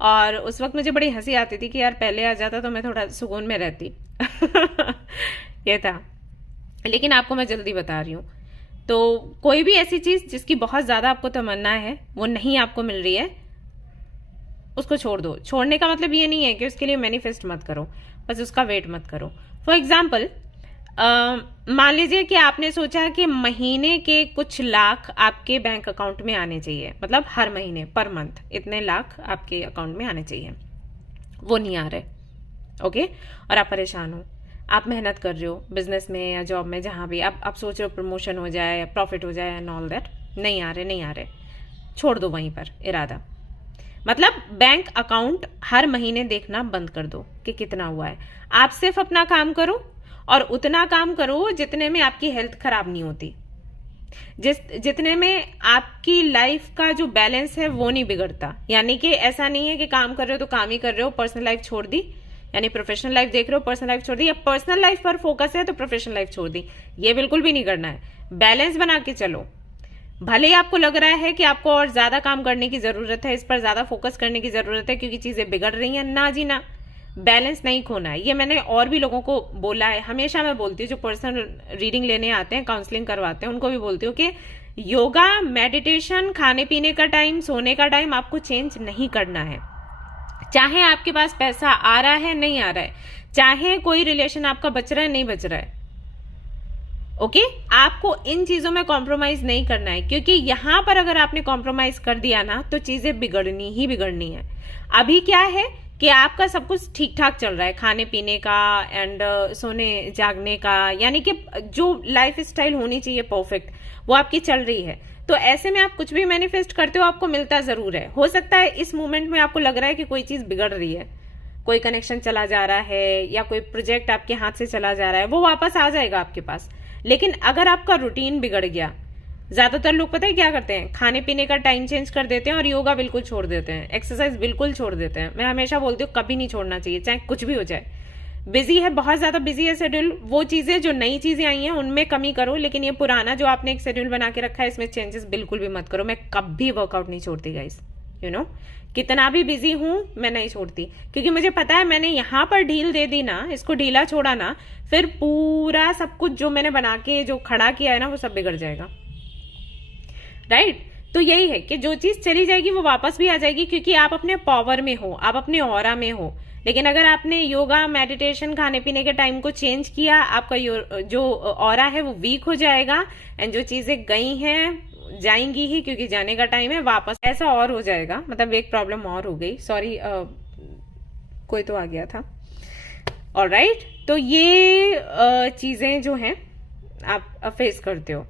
और उस वक्त मुझे बड़ी हंसी आती थी कि यार पहले आ जाता तो मैं थोड़ा सुकून में रहती। ये था। लेकिन आपको मैं जल्दी बता रही हूँ, तो कोई भी ऐसी चीज़ जिसकी बहुत ज़्यादा आपको तमन्ना है, वो नहीं आपको मिल रही है, उसको छोड़ दो। छोड़ने का मतलब ये नहीं है कि उसके लिए मैनिफेस्ट मत करो, बस उसका वेट मत करो। फॉर एग्जाम्पल, मान लीजिए कि आपने सोचा कि महीने के कुछ लाख आपके बैंक अकाउंट में आने चाहिए, मतलब हर महीने पर मंथ इतने लाख आपके अकाउंट में आने चाहिए, वो नहीं आ रहे। ओके, और आप परेशान हो, आप मेहनत कर रहे हो बिजनेस में या जॉब में, जहां भी आप सोच रहे हो प्रमोशन हो जाए, प्रॉफिट हो जाए एंड ऑल दैट, नहीं आ रहे। छोड़ दो वहीं पर इरादा। मतलब बैंक अकाउंट हर महीने देखना बंद कर दो कि कितना हुआ है। आप सिर्फ अपना काम करो, और उतना काम करो जितने में आपकी हेल्थ खराब नहीं होती, जितने में आपकी लाइफ का जो बैलेंस है वो नहीं बिगड़ता। यानी कि ऐसा नहीं है कि काम कर रहे हो तो काम ही कर रहे हो, पर्सनल लाइफ छोड़ दी, यानी प्रोफेशनल लाइफ देख रहे हो पर्सनल लाइफ छोड़ दी, या पर्सनल लाइफ पर फोकस है तो प्रोफेशनल लाइफ छोड़ दी। ये बिल्कुल भी नहीं करना है। बैलेंस बना के चलो। भले ही आपको लग रहा है कि आपको और ज्यादा काम करने की जरूरत है, इस पर ज्यादा फोकस करने की जरूरत है क्योंकि चीजें बिगड़ रही हैं, ना जी ना, बैलेंस नहीं खोना है। ये मैंने और भी लोगों को बोला है, हमेशा मैं बोलती हूँ, जो पर्सनल रीडिंग लेने आते हैं, काउंसलिंग करवाते हैं, उनको भी बोलती हूँ कि योगा, मेडिटेशन, खाने पीने का टाइम, सोने का टाइम आपको चेंज नहीं करना है। चाहे आपके पास पैसा आ रहा है नहीं आ रहा है, चाहे कोई रिलेशन आपका बच रहा है नहीं बच रहा है, ओके, आपको इन चीजों में कॉम्प्रोमाइज नहीं करना है, क्योंकि यहां पर अगर आपने कॉम्प्रोमाइज कर दिया ना तो चीजें बिगड़नी ही बिगड़नी है। अभी क्या है कि आपका सब कुछ ठीक ठाक चल रहा है, खाने पीने का एंड सोने जागने का, यानी कि जो लाइफ स्टाइल होनी चाहिए परफेक्ट, वो आपकी चल रही है। तो ऐसे में आप कुछ भी मैनिफेस्ट करते हो आपको मिलता जरूर है। हो सकता है इस मोमेंट में आपको लग रहा है कि कोई चीज बिगड़ रही है, कोई कनेक्शन चला जा रहा है, या कोई प्रोजेक्ट आपके हाथ से चला जा रहा है, वो वापस आ जाएगा आपके पास। लेकिन अगर आपका रूटीन बिगड़ गया, ज्यादातर लोग पता है क्या करते हैं, खाने पीने का टाइम चेंज कर देते हैं और योगा बिल्कुल छोड़ देते हैं, एक्सरसाइज बिल्कुल छोड़ देते हैं। मैं हमेशा बोलती हूँ कभी नहीं छोड़ना चाहिए, चाहे कुछ भी हो जाए। बिजी है, बहुत ज्यादा बिजी है शेड्यूल, वो चीजें जो नई चीजें आई हैं उनमें कमी करो, लेकिन ये पुराना जो आपने एक शेड्यूल बना के रखा है इसमें चेंजेस बिल्कुल भी मत करो। मैं कभी वर्कआउट नहीं छोड़ती गाइस, यू नो, कितना भी बिजी हूं मैं नहीं छोड़ती, क्योंकि मुझे पता है मैंने यहां पर ढील दे दी ना, इसको ढीला छोड़ा ना, फिर पूरा सब कुछ जो मैंने बना के जो खड़ा किया है ना वो सब बिगड़ जाएगा। राइट, तो यही है कि जो चीज चली जाएगी वो वापस भी आ जाएगी, क्योंकि आप अपने पावर में हो, आप अपने ऑरा में हो। लेकिन अगर आपने योगा, मेडिटेशन, खाने पीने के टाइम को चेंज किया, आपका जो ऑरा है वो वीक हो जाएगा, एंड जो चीजें गई हैं जाएंगी ही, क्योंकि जाने का टाइम है, वापस ऐसा और हो जाएगा। मतलब एक प्रॉब्लम और हो गई, सॉरी, कोई तो आ गया था। ऑलराइट, तो ये चीजें जो हैं आप फेस करते हो।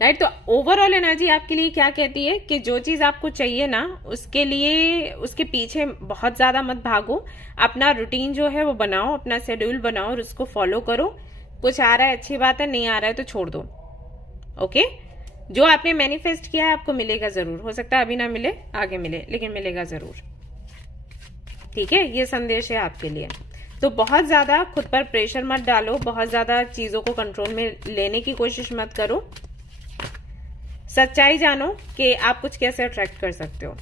राइट, तो ओवरऑल एनर्जी आपके लिए क्या कहती है कि जो चीज आपको चाहिए ना, उसके लिए उसके पीछे बहुत ज्यादा मत भागो, अपना रूटीन जो है वो बनाओ, अपना शेड्यूल बनाओ और उसको फॉलो करो। कुछ आ रहा है अच्छी बात है, नहीं आ रहा है तो छोड़ दो। ओके, जो आपने मैनिफेस्ट किया है आपको मिलेगा जरूर, हो सकता है अभी ना मिले, आगे मिले, लेकिन मिलेगा जरूर। ठीक है, ये संदेश है आपके लिए। तो बहुत ज्यादा खुद पर प्रेशर मत डालो, बहुत ज्यादा चीजों को कंट्रोल में लेने की कोशिश मत करो। सच्चाई जानो कि आप कुछ कैसे अट्रैक्ट कर सकते हो।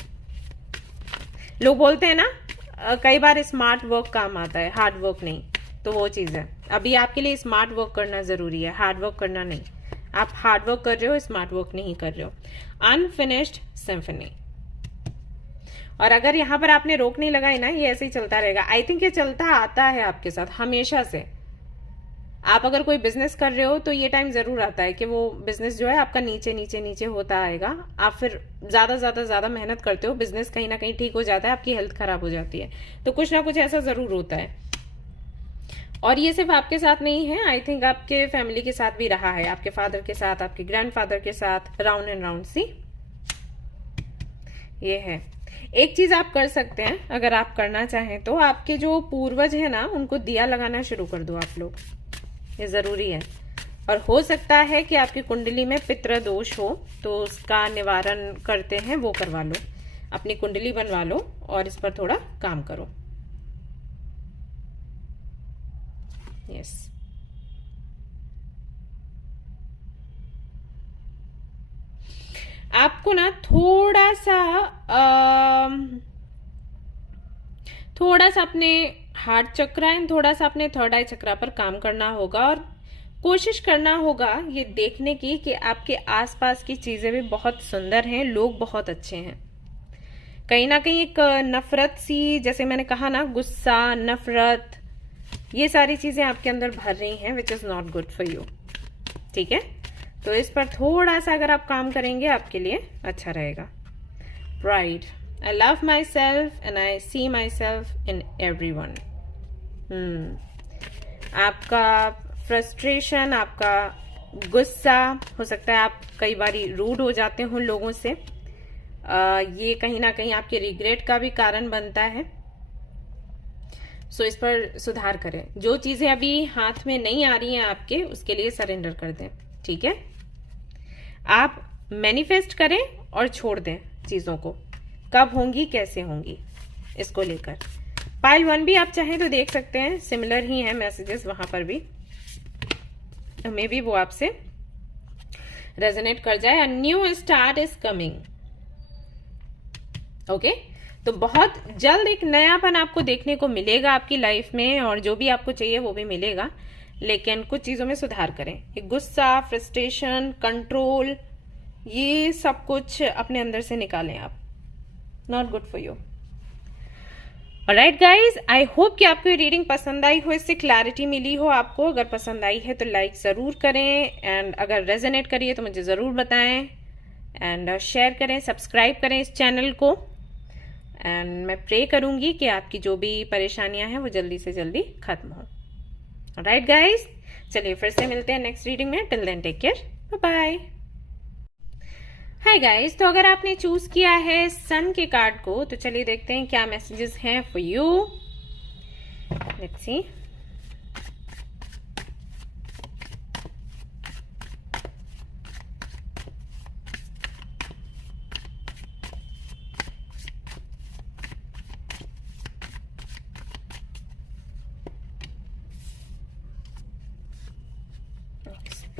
लोग बोलते हैं ना कई बार स्मार्ट वर्क काम आता है, हार्ड वर्क नहीं, तो वो चीज है। अभी आपके लिए स्मार्ट वर्क करना जरूरी है, हार्ड वर्क करना नहीं। आप हार्ड वर्क कर रहे हो, स्मार्ट वर्क नहीं कर रहे हो। Unfinished symphony. और अगर यहां पर आपने रोक नहीं लगाई ना, ये ऐसे ही चलता रहेगा। आई थिंक ये चलता आता है आपके साथ हमेशा से। आप अगर कोई बिजनेस कर रहे हो तो ये टाइम जरूर आता है कि वो बिजनेस जो है आपका नीचे नीचे नीचे होता आएगा। आप फिर ज्यादा मेहनत करते हो, बिजनेस कहीं ना कहीं ठीक हो जाता है, आपकी हेल्थ खराब हो जाती है, तो कुछ ना कुछ ऐसा जरूर होता है। और ये सिर्फ आपके साथ नहीं है, आई थिंक आपके फैमिली के साथ भी रहा है, आपके फादर के साथ, आपके ग्रैंडफादर के साथ, राउंड एंड राउंड सी ये है। एक चीज आप कर सकते हैं, अगर आप करना चाहें तो, आपके जो पूर्वज है ना उनको दिया लगाना शुरू कर दो आप लोग, ये जरूरी है। और हो सकता है कि आपकी कुंडली में पितृ दोष हो, तो उसका निवारण करते हैं वो करवा लो, अपनी कुंडली बनवा लो और इस पर थोड़ा काम करो। यस, आपको ना थोड़ा सा अपने हार्ट चक्रा एंड थोड़ा सा अपने थर्ड आई चक्रा पर काम करना होगा और कोशिश करना होगा ये देखने की कि आपके आसपास की चीजें भी बहुत सुंदर हैं, लोग बहुत अच्छे हैं। कहीं ना कहीं एक नफरत सी, जैसे मैंने कहा ना, गुस्सा, नफरत, ये सारी चीजें आपके अंदर भर रही हैं, which is not good for you. ठीक है, तो इस पर थोड़ा सा अगर आप काम करेंगे आपके लिए अच्छा रहेगा। Pride, I love myself and I see myself in everyone. आपका फ्रस्ट्रेशन, आपका गुस्सा, हो सकता है आप कई बार रूड हो जाते हो लोगों से, ये कहीं ना कहीं आपके रिग्रेट का भी कारण बनता है। सो इस पर सुधार करें। जो चीजें अभी हाथ में नहीं आ रही हैं आपके, उसके लिए सरेंडर कर दें। ठीक है, आप मैनिफेस्ट करें और छोड़ दें चीजों को, कब होंगी कैसे होंगी इसको लेकर। पाइल 1 भी आप चाहें तो देख सकते हैं, सिमिलर ही हैं मैसेजेस वहां पर भी, मे बी वो आपसे रेजोनेट कर जाए। A new start is coming. Okay, तो बहुत जल्द एक नयापन आपको देखने को मिलेगा आपकी लाइफ में, और जो भी आपको चाहिए वो भी मिलेगा, लेकिन कुछ चीजों में सुधार करें। ये गुस्सा, फ्रस्ट्रेशन, कंट्रोल, ये सब कुछ अपने अंदर से निकालें आप। Not good for you. Alright guys, I hope कि आपको ये रीडिंग पसंद आई हो, इससे क्लैरिटी मिली हो आपको। अगर पसंद आई है तो लाइक जरूर करें, एंड अगर रेजोनेट करिए तो मुझे जरूर बताएं, एंड शेयर करें, सब्सक्राइब करें इस चैनल को। एंड मैं प्रे करूंगी कि आपकी जो भी परेशानियां हैं वो जल्दी से जल्दी खत्म हो। ऑलराइट गाइज, चलिए फिर से मिलते हैं नेक्स्ट रीडिंग में। Till then take care, bye bye. Hi guys, तो अगर आपने चूज किया है सन के कार्ड को, तो चलिए देखते हैं क्या मैसेजेस हैं for you. Let's see.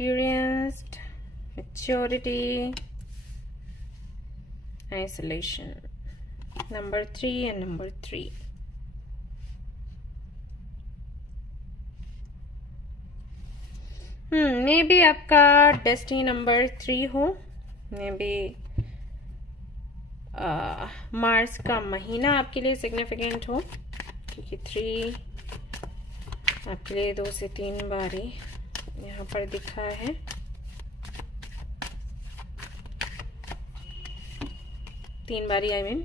Experienced, maturity, isolation, number 3 and number 3. May be आपका डेस्टिनी नंबर 3 हो, मे बी मार्च का महीना आपके लिए सिग्निफिकेंट हो, क्योंकि 3 आपके लिए 2 से 3 बारी यहाँ पर दिखा है। तीन बारी, आई मीन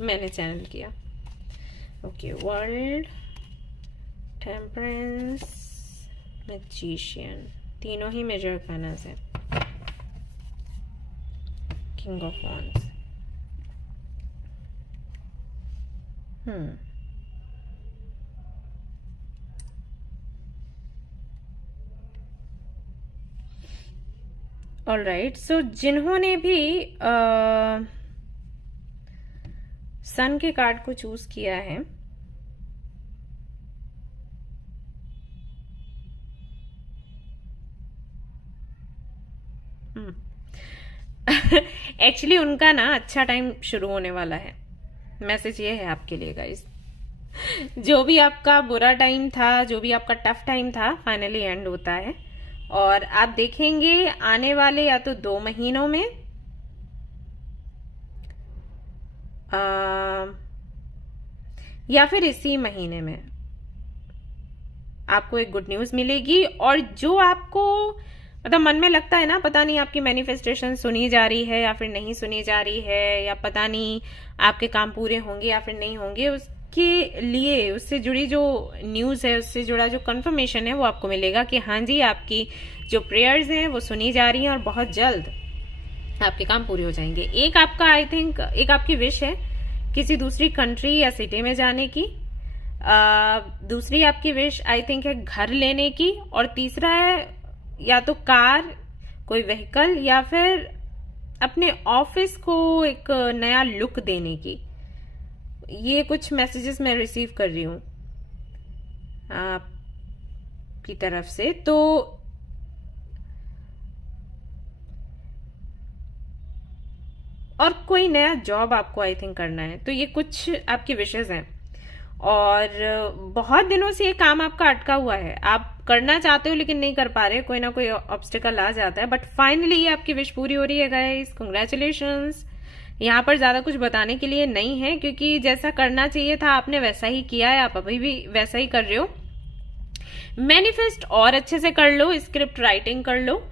मैंने चैनल किया। ओके, वर्ल्ड, टेम्परेंस, मैजिशियन, तीनों ही मेजर अर्कानास है। King of wands. ऑलराइट, सो जिन्होंने भी सन के कार्ड को चूज किया है, एक्चुअली उनका ना अच्छा टाइम शुरू होने वाला है। मैसेज ये है आपके लिए गाइस, जो भी आपका बुरा टाइम था, जो भी आपका टफ टाइम था, फाइनली एंड होता है। और आप देखेंगे आने वाले या तो 2 महीनों में या फिर इसी महीने में आपको एक गुड न्यूज मिलेगी। और जो आपको मतलब मन में लगता है ना, पता नहीं आपकी मैनिफेस्टेशन सुनी जा रही है या फिर नहीं सुनी जा रही है, या पता नहीं आपके काम पूरे होंगे या फिर नहीं होंगे, उसके लिए उससे जुड़ी जो न्यूज है, उससे जुड़ा जो कंफर्मेशन है वो आपको मिलेगा कि हाँ जी, आपकी जो प्रेयर्स हैं वो सुनी जा रही हैं और बहुत जल्द आपके काम पूरे हो जाएंगे। एक आपका, आई थिंक, एक आपकी विश है किसी दूसरी कंट्री या सिटी में जाने की, दूसरी आपकी विश आई थिंक है घर लेने की, और तीसरा है या तो कार, कोई व्हीकल, या फिर अपने ऑफिस को एक नया लुक देने की। ये कुछ मैसेजेस मैं रिसीव कर रही हूं आपकी तरफ से। तो और कोई नया जॉब आपको आई थिंक करना है, तो ये कुछ आपकी विशेष हैं। और बहुत दिनों से ये काम आपका अटका हुआ है, आप करना चाहते हो लेकिन नहीं कर पा रहे, कोई ना कोई ऑब्स्टिकल आ जाता है, बट फाइनली ये आपकी विश पूरी हो रही है गाइस, कांग्रेचुलेशंस। यहाँ पर ज्यादा कुछ बताने के लिए नहीं है, क्योंकि जैसा करना चाहिए था आपने वैसा ही किया है, आप अभी भी वैसा ही कर रहे हो। मैनिफेस्ट और अच्छे से कर लो, स्क्रिप्ट राइटिंग कर लो,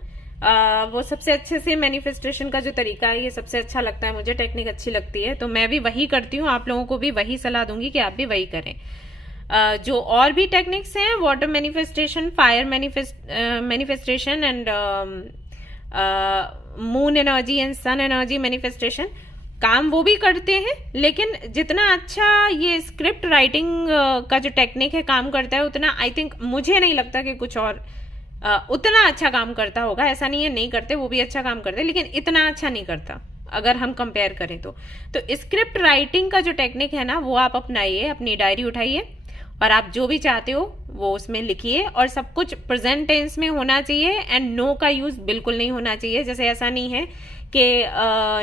वो सबसे अच्छे से मैनिफेस्टेशन का जो तरीका है ये सबसे अच्छा लगता है मुझे, टेक्निक अच्छी लगती है, तो मैं भी वही करती हूँ, आप लोगों को भी वही सलाह दूंगी कि आप भी वही करें। जो और भी टेक्निक्स हैं, water manifestation, fire manifestation and moon energy and sun energy manifestation, काम वो भी करते हैं, लेकिन जितना अच्छा ये स्क्रिप्ट राइटिंग का जो टेक्निक है काम करता है, उतना आई थिंक मुझे नहीं लगता कि कुछ और उतना अच्छा काम करता होगा। ऐसा नहीं है नहीं करते, वो भी अच्छा काम करते, लेकिन इतना अच्छा नहीं करता अगर हम कंपेयर करें तो स्क्रिप्ट राइटिंग का जो टेक्निक है ना, वो आप अपनाइए, अपनी डायरी उठाइए और आप जो भी चाहते हो वो उसमें लिखिए, और सब कुछ प्रेजेंट टेंस में होना चाहिए, एंड नो का यूज बिल्कुल नहीं होना चाहिए। जैसे ऐसा नहीं है कि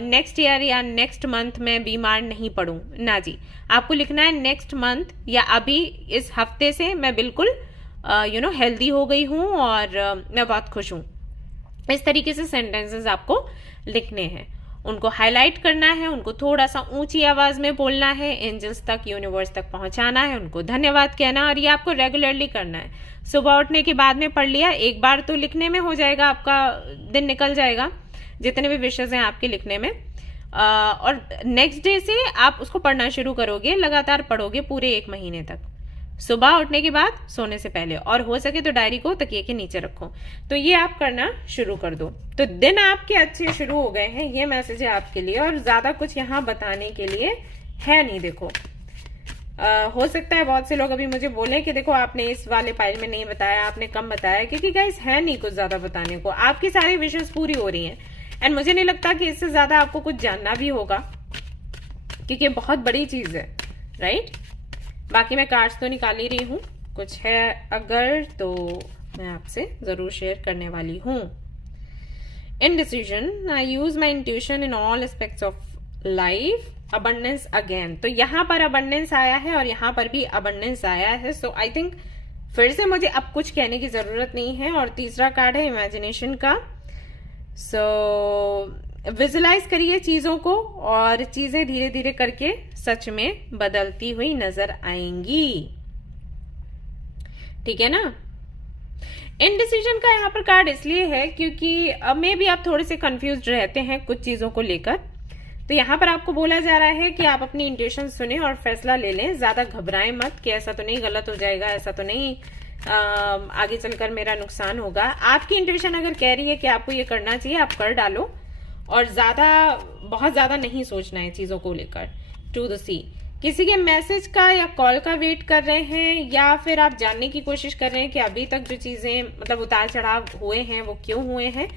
नेक्स्ट ईयर या नेक्स्ट मंथ में बीमार नहीं पड़ूं, ना जी, आपको लिखना है नेक्स्ट मंथ या अभी इस हफ्ते से मैं बिल्कुल हेल्दी हो गई हूं और मैं बहुत खुश हूं। इस तरीके से सेंटेंसेस आपको लिखने हैं, उनको हाईलाइट करना है, उनको थोड़ा सा ऊंची आवाज में बोलना है, एंजल्स तक, यूनिवर्स तक पहुंचाना है, उनको धन्यवाद कहना, और ये आपको रेगुलरली करना है। सुबह उठने के बाद में पढ़ लिया, एक बार तो लिखने में हो जाएगा, आपका दिन निकल जाएगा जितने भी विषय हैं आपके लिखने में, और नेक्स्ट डे से आप उसको पढ़ना शुरू करोगे, लगातार पढ़ोगे पूरे 1 महीने तक, सुबह उठने के बाद, सोने से पहले, और हो सके तो डायरी को तकिए के नीचे रखो। तो ये आप करना शुरू कर दो, तो दिन आपके अच्छे शुरू हो गए हैं। ये मैसेज है आपके लिए, और ज्यादा कुछ यहाँ बताने के लिए है नहीं। देखो, हो सकता है बहुत से लोग अभी मुझे बोले कि देखो आपने इस वाले फाइल में नहीं बताया, आपने कम बताया, क्योंकि गाइस है नहीं कुछ ज्यादा बताने को, आपकी सारी विशेष पूरी हो रही हैं, एंड मुझे नहीं लगता कि इससे ज्यादा आपको कुछ जानना भी होगा, क्योंकि बहुत बड़ी चीज है, राइट। बाकी मैं कार्ड्स तो निकाल ही रही हूँ, कुछ है अगर तो मैं आपसे जरूर शेयर करने वाली हूँ। Indecision, I use my intuition in all aspects of life, abundance again, तो यहाँ पर अबंडेंस आया है और यहाँ पर भी अबंडेंस आया है, सो आई थिंक फिर से मुझे अब कुछ कहने की जरूरत नहीं है। और तीसरा कार्ड है इमेजिनेशन का, सो विजुलाइज करिए चीजों को, और चीजें धीरे धीरे करके सच में बदलती हुई नजर आएंगी, ठीक है ना। इनडिसीजन का यहाँ पर कार्ड इसलिए है क्योंकि मे भी आप थोड़े से कंफ्यूज रहते हैं कुछ चीजों को लेकर, तो यहाँ पर आपको बोला जा रहा है कि आप अपनी इंट्यूशन सुने और फैसला ले लें, ज्यादा घबराएं मत कि ऐसा तो नहीं गलत हो जाएगा, ऐसा तो नहीं आगे चलकर मेरा नुकसान होगा। आपकी इंट्यूशन अगर कह रही है कि आपको ये करना चाहिए, आप कर डालो, और बहुत ज्यादा नहीं सोचना है चीजों को लेकर। टू द सी, किसी के मैसेज का या कॉल का वेट कर रहे हैं, या फिर आप जानने की कोशिश कर रहे हैं कि अभी तक जो चीजें मतलब उतार चढ़ाव हुए हैं वो क्यों हुए हैं,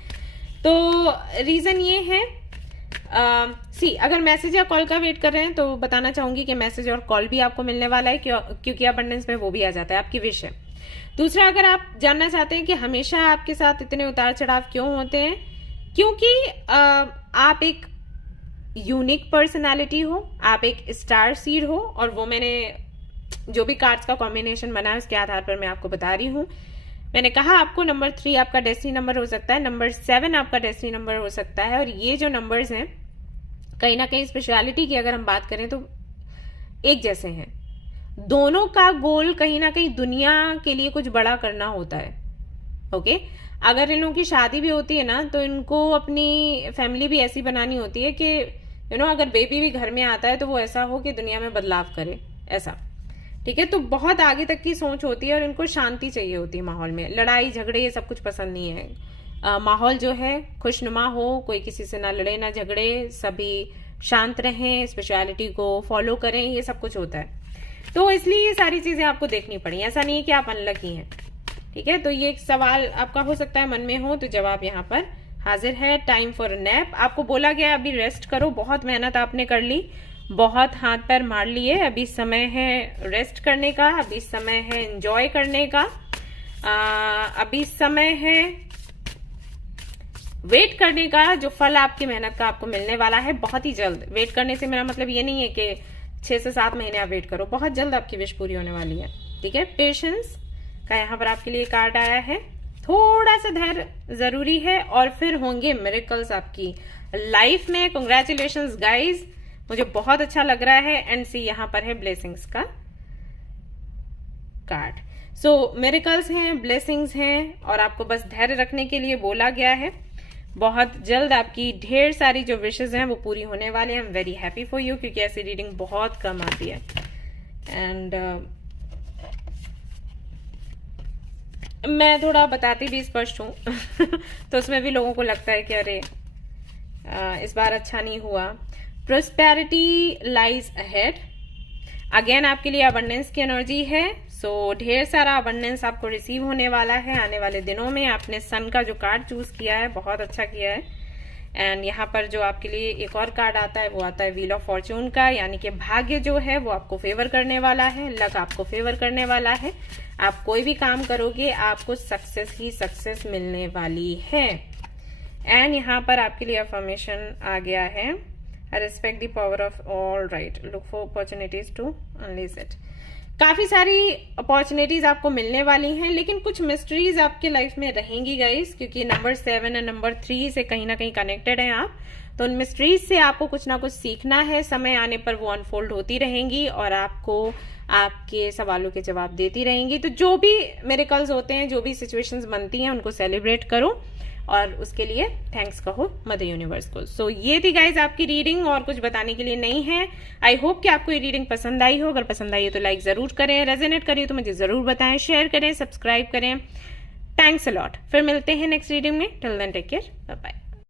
तो रीजन ये है अगर मैसेज या कॉल का वेट कर रहे हैं तो बताना चाहूंगी कि मैसेज और कॉल भी आपको मिलने वाला है, क्योंकि अबंडेंस में वो भी आ जाता है, आपकी विश है। दूसरा, अगर आप जानना चाहते हैं कि हमेशा आपके साथ इतने उतार चढ़ाव क्यों होते हैं, क्योंकि आप एक यूनिक पर्सनालिटी हो, आप एक स्टार सीड हो, और वो मैंने जो भी कार्ड्स का कॉम्बिनेशन बना है उसके आधार पर मैं आपको बता रही हूँ। मैंने कहा आपको नंबर 3 आपका डेस्टिनी नंबर हो सकता है, नंबर 7 आपका डेस्टिनी नंबर हो सकता है, और ये जो नंबर्स हैं कहीं ना कहीं स्पेशलिटी की अगर हम बात करें तो एक जैसे हैं। दोनों का गोल कहीं ना कहीं दुनिया के लिए कुछ बड़ा करना होता है, ओके। अगर इन लोगों की शादी भी होती है ना, तो इनको अपनी फैमिली भी ऐसी बनानी होती है कि अगर बेबी भी घर में आता है तो वो ऐसा हो कि दुनिया में बदलाव करे, ऐसा, ठीक है। तो बहुत आगे तक की सोच होती है, और इनको शांति चाहिए होती है माहौल में, लड़ाई झगड़े ये सब कुछ पसंद नहीं है। माहौल जो है खुशनुमा हो, कोई किसी से ना लड़े ना झगड़े, सभी शांत रहें, स्पेशलिटी को फॉलो करें, ये सब कुछ होता है। तो इसलिए ये सारी चीजें आपको देखनी पड़ी, ऐसा नहीं है कि आप अनलकी हैं, ठीक है, तो ये एक सवाल आपका हो सकता है मन में हो, तो जवाब यहाँ पर हाजिर है। टाइम फॉर नैप, आपको बोला गया अभी रेस्ट करो, बहुत मेहनत आपने कर ली, बहुत हाथ पैर मार लिए, अभी समय है रेस्ट करने का, अभी समय है एंजॉय करने का, अभी समय है वेट करने का, जो फल आपकी मेहनत का आपको मिलने वाला है बहुत ही जल्द। वेट करने से मेरा मतलब ये नहीं है कि 6 से 7 महीने आप वेट करो, बहुत जल्द आपकी विश पूरी होने वाली है। ठीक है, पेशेंस का यहाँ पर आपके लिए कार्ड आया है, थोड़ा सा धैर्य जरूरी है और फिर होंगे मिरेकल्स आपकी लाइफ में। कांग्रेचुलेशंस गाइज, मुझे बहुत अच्छा लग रहा है। एंड सी यहाँ पर है ब्लेसिंग्स का कार्ड। सो मिरेकल्स हैं, ब्लेसिंग्स हैं और आपको बस धैर्य रखने के लिए बोला गया है। बहुत जल्द आपकी ढेर सारी जो विशेष हैं वो पूरी होने वाली हैं। I am very happy for you, क्योंकि ऐसी रीडिंग बहुत कम आती है। एंड मैं थोड़ा बताती भी स्पष्ट हूँ तो उसमें भी लोगों को लगता है कि अरे इस बार अच्छा नहीं हुआ। प्रोस्पेरिटी लाइज अहेड, अगेन आपके लिए अबंडेंस की एनर्जी है। सो ढेर सारा अबंडेंस आपको रिसीव होने वाला है आने वाले दिनों में। आपने सन का जो कार्ड चूज किया है बहुत अच्छा किया है। एंड यहाँ पर जो आपके लिए एक और कार्ड आता है वो आता है व्हील ऑफ फॉर्च्यून का, यानी कि भाग्य जो है वो आपको फेवर करने वाला है, लक आपको फेवर करने वाला है। आप कोई भी काम करोगे आपको सक्सेस ही सक्सेस मिलने वाली है। एंड यहाँ पर आपके लिए अफर्मेशन आ गया है, I respect the power of all right, look for opportunities to unleash it. काफी सारी अपॉर्चुनिटीज आपको मिलने वाली हैं, लेकिन कुछ मिस्ट्रीज आपके लाइफ में रहेंगी गाइस, क्योंकि नंबर 7 और नंबर 3 से कहीं ना कहीं कनेक्टेड हैं आप। तो उन मिस्ट्रीज से आपको कुछ ना कुछ सीखना है, समय आने पर वो अनफोल्ड होती रहेंगी और आपको आपके सवालों के जवाब देती रहेंगी। तो जो भी मिरेकल्स होते हैं, जो भी सिचुएशंस बनती हैं, उनको सेलिब्रेट करो और उसके लिए थैंक्स कहो मदर यूनिवर्स को। सो ये थी गाइज आपकी रीडिंग, और कुछ बताने के लिए नहीं है। आई होप कि आपको ये रीडिंग पसंद आई हो। अगर पसंद आई हो तो लाइक जरूर करें, रेजोनेट करिए तो मुझे जरूर बताएं, शेयर करें, सब्सक्राइब करें। Thanks a lot. फिर मिलते हैं नेक्स्ट रीडिंग में। Till then take care, bye bye.